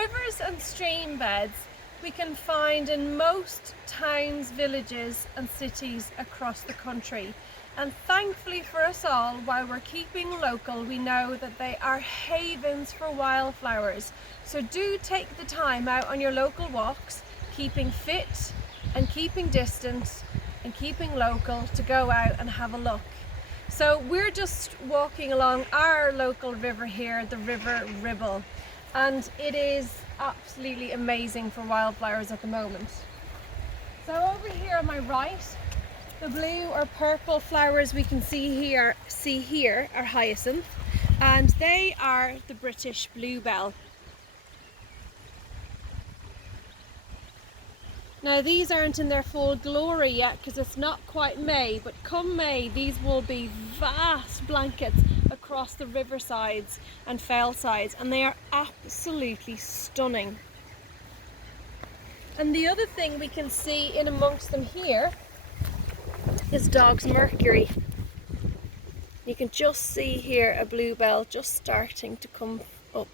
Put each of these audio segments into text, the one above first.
Rivers and stream beds we can find in most towns, villages and cities across the country. And thankfully for us all, while we're keeping local, we know that they are havens for wildflowers. So do take the time out on your local walks, keeping fit and keeping distance and keeping local, to go out and have a look. So we're just walking along our local river here, the River Ribble, and it is absolutely amazing for wildflowers at the moment. So over here on my right, the blue or purple flowers we can see here are hyacinth, and they are the British bluebell. Now these aren't in their full glory yet because it's not quite May, but come May these will be vast blankets across the riversides and fell sides, and they are absolutely stunning. And the other thing we can see in amongst them here is dog's mercury. You can just see here a bluebell just starting to come up.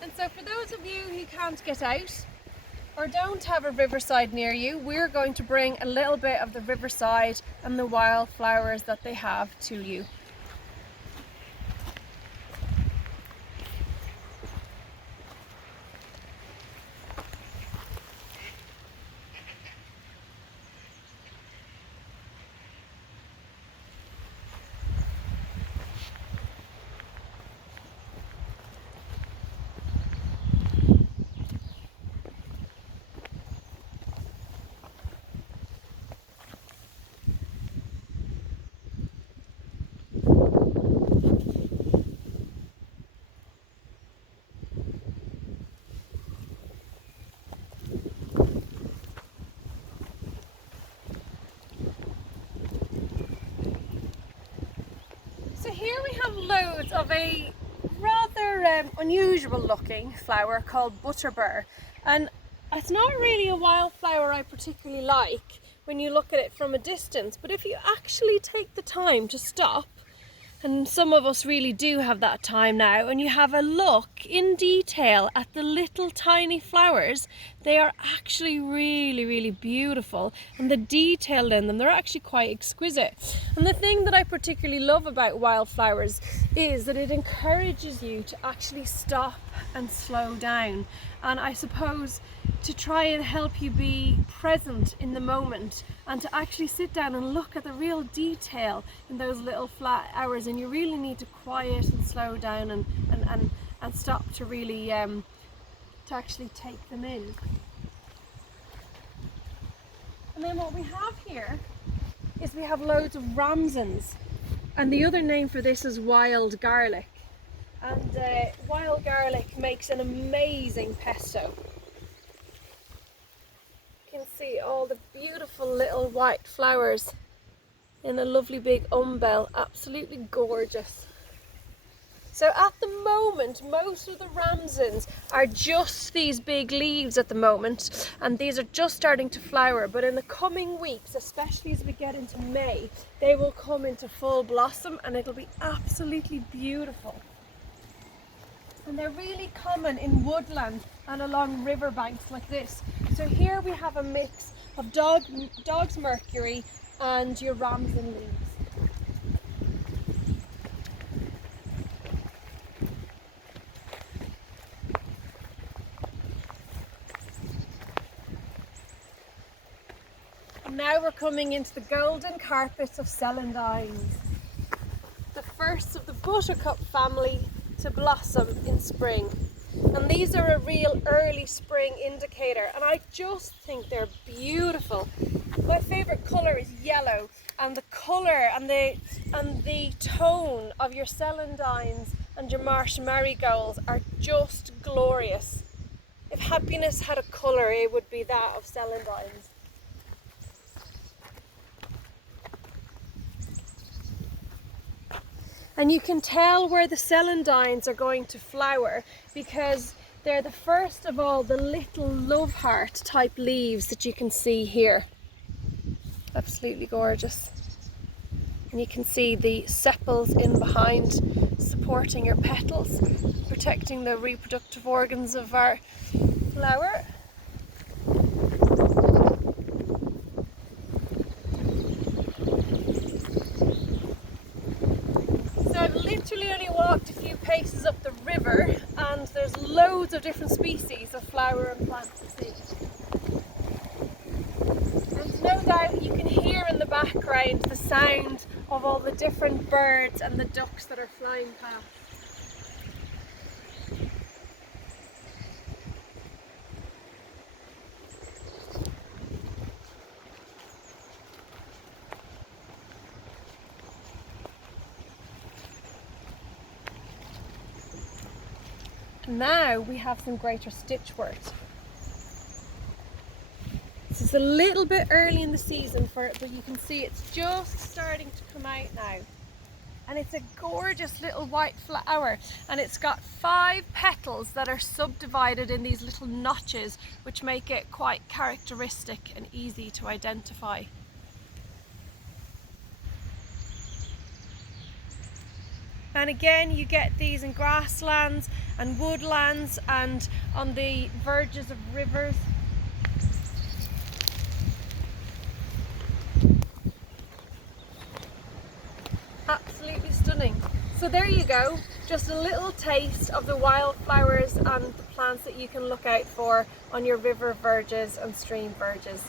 And so for those of you who can't get out or don't have a riverside near you, we're going to bring a little bit of the riverside and the wildflowers that they have to you. Here we have loads of a rather unusual looking flower called Butterbur, and it's not really a wildflower I particularly like when you look at it from a distance, but if you actually take the time to stop, and some of us really do have that time now, and you have a look in detail at the little tiny flowers, they are actually really beautiful, and the detail in them, they're actually quite exquisite. And the thing that I particularly love about wildflowers is that it encourages you to actually stop and slow down, and I suppose to try and help you be present in the moment, and to actually sit down and look at the real detail in those little flowers. And you really need to quiet and slow down and stop to really to actually take them in. And then what we have here is we have loads of ramsons, and the other name for this is wild garlic, and wild garlic makes an amazing pesto. You can see all the beautiful little white flowers in a lovely big umbel, absolutely gorgeous. So at the moment, most of the ramsons are just these big leaves at the moment, and these are just starting to flower, but in the coming weeks, especially as we get into May, they will come into full blossom and it'll be absolutely beautiful. And they're really common in woodland and along riverbanks like this. So here we have a mix of dog's mercury and your ramson leaves. And now we're coming into the golden carpets of celandines, the first of the buttercup family to blossom in spring. And these are a real early spring indicator, and I just think they're beautiful. My favourite colour is yellow, and the colour and the tone of your celandines and your marsh marigolds are just glorious. If happiness had a colour, it would be that of celandines. And you can tell where the celandines are going to flower because they're the first of all the little love heart type leaves that you can see here. Absolutely gorgeous. And you can see the sepals in behind supporting your petals, protecting the reproductive organs of our flower. So I've literally only walked a few paces up the river, and there's loads of different species of flower and plant to see. And no doubt you can hear in the background the sound of all the different birds and the ducks that are flying past. Now we have some greater stitchwork. This is a little bit early in the season for it, but you can see it's just starting to come out now. And it's a gorgeous little white flower, and it's got 5 petals that are subdivided in these little notches, which make it quite characteristic and easy to identify. And again, you get these in grasslands and woodlands and on the verges of rivers. Absolutely stunning. So there you go, just a little taste of the wildflowers and the plants that you can look out for on your river verges and stream verges.